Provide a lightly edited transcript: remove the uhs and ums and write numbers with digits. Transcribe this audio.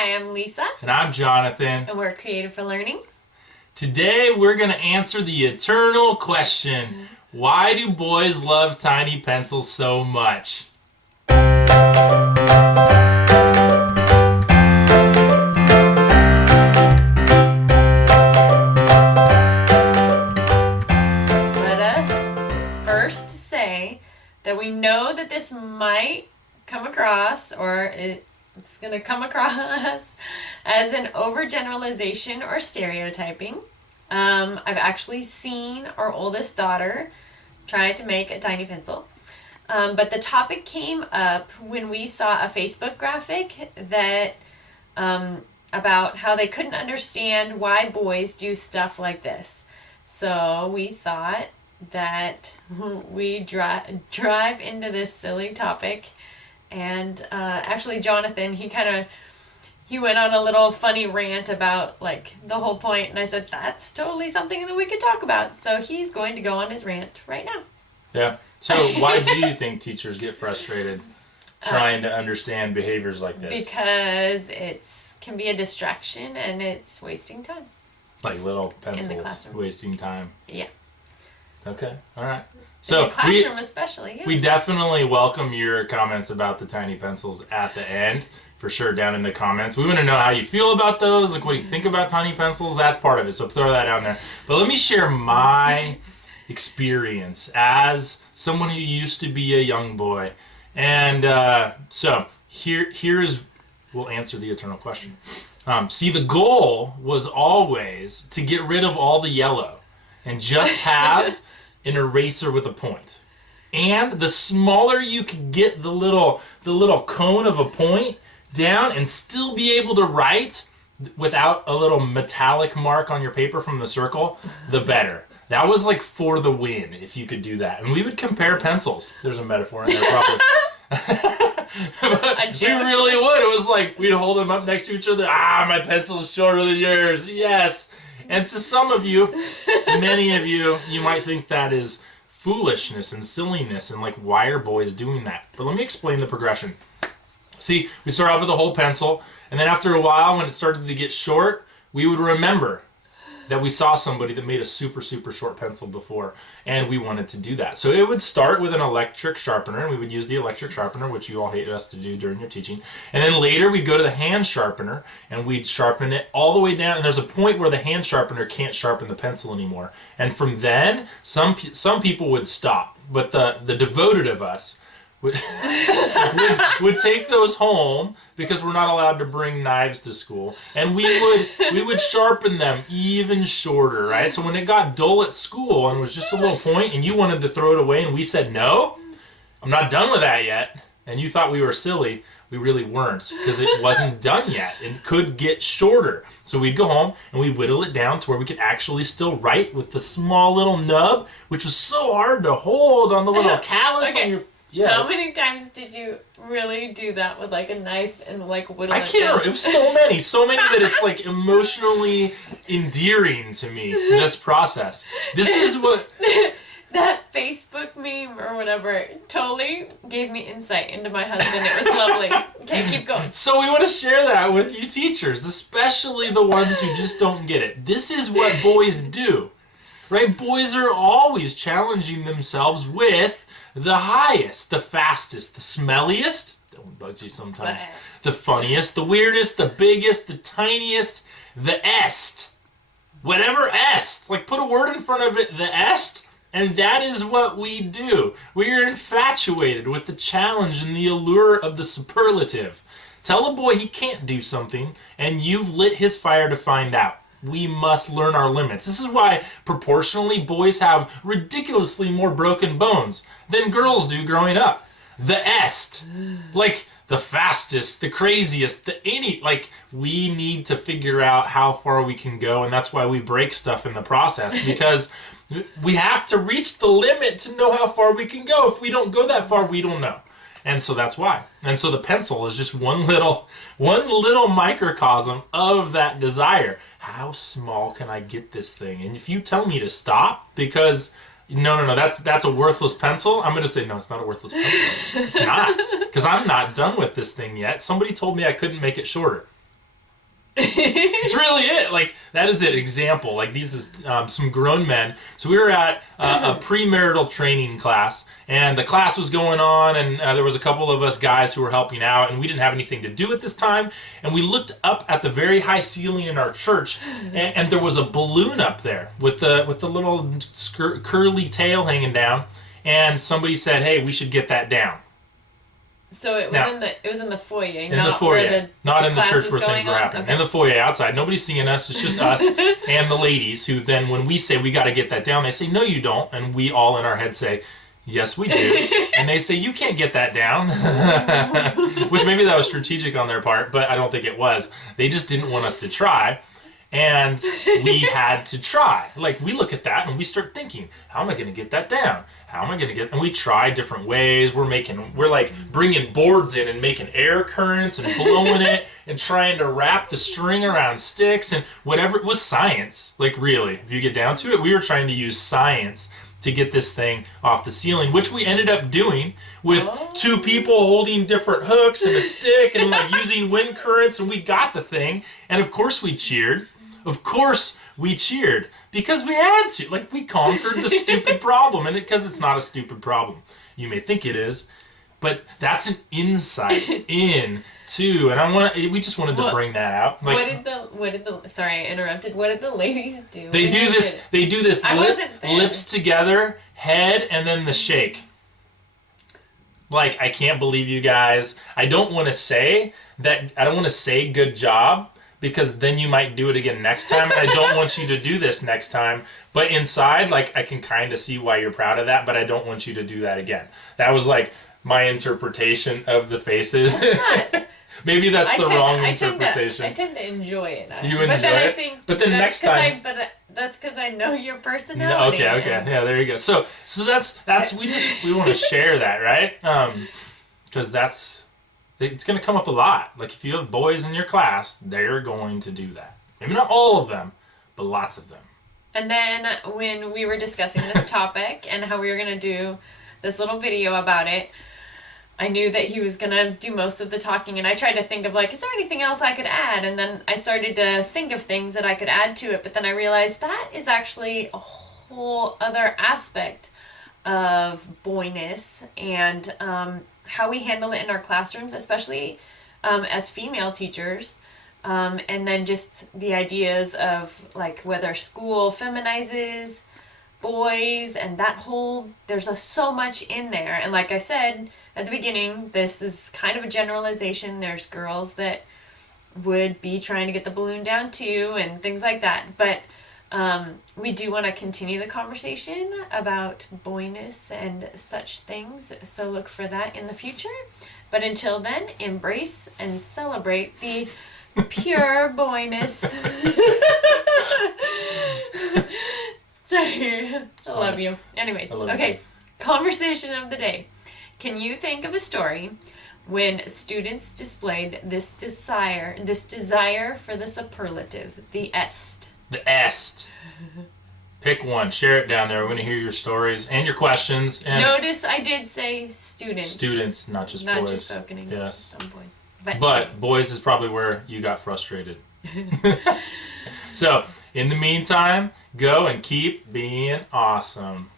Hi, I'm Lisa. And I'm Jonathan. And we're Creative for Learning. Today we're going to answer the eternal question, why do boys love tiny pencils so much? Let us first say that we know that this might come across, or it's going to come across as an overgeneralization or stereotyping. I've actually seen our oldest daughter try to make a tiny pencil. But the topic came up when we saw a Facebook graphic that about how they couldn't understand why boys do stuff like this. So we thought that we drive into this silly topic. And actually Jonathan, he went on a little funny rant about like the whole point, and I said that's totally something that we could talk about. So he's going to go on his rant right now. Yeah. So why do you think teachers get frustrated trying to understand behaviors like this? Because can be a distraction and it's wasting time. Like little pencils in the classroom. Wasting time. Yeah. Okay. All right. So in the classroom especially, yeah. We definitely welcome your comments about the tiny pencils at the end, for sure, down in the comments. We want to know how you feel about those, like what do you think about tiny pencils. That's part of it, so throw that down there. But let me share my experience as someone who used to be a young boy. And so here's, we'll answer the eternal question. See, the goal was always to get rid of all the yellow and just have an eraser with a point. And the smaller you could get the little cone of a point down and still be able to write without a little metallic mark on your paper from the circle, the better. That was like for the win if you could do that. And we would compare pencils. There's a metaphor in there probably. We really would. It was like we'd hold them up next to each other. My pencil's shorter than yours. Yes. And to some of you, many of you, you might think that is foolishness and silliness and like, why are boys doing that? But let me explain the progression. See, we start off with a whole pencil, and then after a while, when it started to get short, we would remember that we saw somebody that made a super, super short pencil before, and we wanted to do that. So it would start with an electric sharpener, and we would use the electric sharpener, which you all hated us to do during your teaching. And then later, we'd go to the hand sharpener, and we'd sharpen it all the way down, and there's a point where the hand sharpener can't sharpen the pencil anymore. And from then, some people would stop, but the devoted of us would take those home because we're not allowed to bring knives to school, and we would sharpen them even shorter, right? So when it got dull at school and it was just a little point and you wanted to throw it away and we said, no, I'm not done with that yet, and you thought we were silly, we really weren't, because it wasn't done yet. It could get shorter. So we'd go home and we'd whittle it down to where we could actually still write with the small little nub, which was so hard to hold on the little callus on your... Yeah. How many times did you really do that with like a knife and like whittle it down? I can't remember. It was so many that it's like emotionally endearing to me, this process. This is what... That Facebook meme or whatever totally gave me insight into my husband. It was lovely. Okay, keep going. So we want to share that with you teachers, especially the ones who just don't get it. This is what boys do, right? Boys are always challenging themselves with the highest, the fastest, the smelliest, that one bugs you sometimes, the funniest, the weirdest, the biggest, the tiniest, the est. Whatever est. Like put a word in front of it, the est, and that is what we do. We are infatuated with the challenge and the allure of the superlative. Tell a boy he can't do something, and you've lit his fire to find out. We must learn our limits. This is why, proportionally, boys have ridiculously more broken bones than girls do growing up. The est. Like, the fastest, the craziest, we need to figure out how far we can go, and that's why we break stuff in the process, because we have to reach the limit to know how far we can go. If we don't go that far, we don't know. And so that's why. And so the pencil is just one little microcosm of that desire. How small can I get this thing? And if you tell me to stop because no, that's a worthless pencil, I'm going to say, no, it's not a worthless pencil. It's not. Because I'm not done with this thing yet. Somebody told me I couldn't make it shorter. It's really it. Like, that is it. Example. Like, these is some grown men. So we were at a premarital training class, and the class was going on, and there was a couple of us guys who were helping out, and we didn't have anything to do at this time. And we looked up at the very high ceiling in our church, and there was a balloon up there with the little curly tail hanging down. And somebody said, "Hey, we should get that down." So it was in the foyer, in the foyer, not in the church where things were happening. Okay. In the foyer, outside, nobody's seeing us. It's just us and the ladies. Who then, when we say we got to get that down, they say, "No, you don't," and we all in our head say, "Yes, we do." And they say, "You can't get that down," which maybe that was strategic on their part, but I don't think it was. They just didn't want us to try. And we had to try. Like, we look at that and we start thinking, how am I going to get that down? How am I going to get... And we try different ways. We're like bringing boards in and making air currents and blowing it and trying to wrap the string around sticks and whatever. It was science. Like, really, if you get down to it, we were trying to use science to get this thing off the ceiling, which we ended up doing with two people holding different hooks and a stick and like using wind currents, and we got the thing. And of course we cheered. Of course we cheered because we had to. Like, we conquered the stupid problem, and because it's not a stupid problem. You may think it is, but that's an insight into, and we just wanted to bring that out. Like, what did the sorry, I interrupted. What did the ladies do? They do this lips together, head, and then the shake. Like, I can't believe you guys. I don't want to say good job, because then you might do it again next time, and I don't want you to do this next time. But inside, like, I can kind of see why you're proud of that, but I don't want you to do that again. That was, like, my interpretation of the faces. Maybe that's the wrong interpretation. I tend to enjoy it. You enjoy it? But then next time... That's because I know your personality. No, okay. Yeah, there you go. So that's we want to share that, right? Because it's going to come up a lot. Like, if you have boys in your class, they're going to do that. Maybe not all of them, but lots of them. And then when we were discussing this topic and how we were going to do this little video about it, I knew that he was going to do most of the talking, and I tried to think of, like, is there anything else I could add? And then I started to think of things that I could add to it, but then I realized that is actually a whole other aspect of boyness and how we handle it in our classrooms, especially as female teachers. And then just the ideas of, like, whether school feminizes boys and that whole, there's so much in there. And like I said at the beginning, this is kind of a generalization. There's girls that would be trying to get the balloon down too and things like that. But we do want to continue the conversation about boyness and such things. So look for that in the future. But until then, embrace and celebrate the pure boyness. Sorry, I love you. Anyways, okay, conversation of the day. Can you think of a story when students displayed this desire for the superlative, the est? The est. Pick one. Share it down there. We're going to hear your stories and your questions. And notice I did say students. Students, not just boys. Not just spoken. Yes. Some boys. But boys is probably where you got frustrated. So, in the meantime, go and keep being awesome.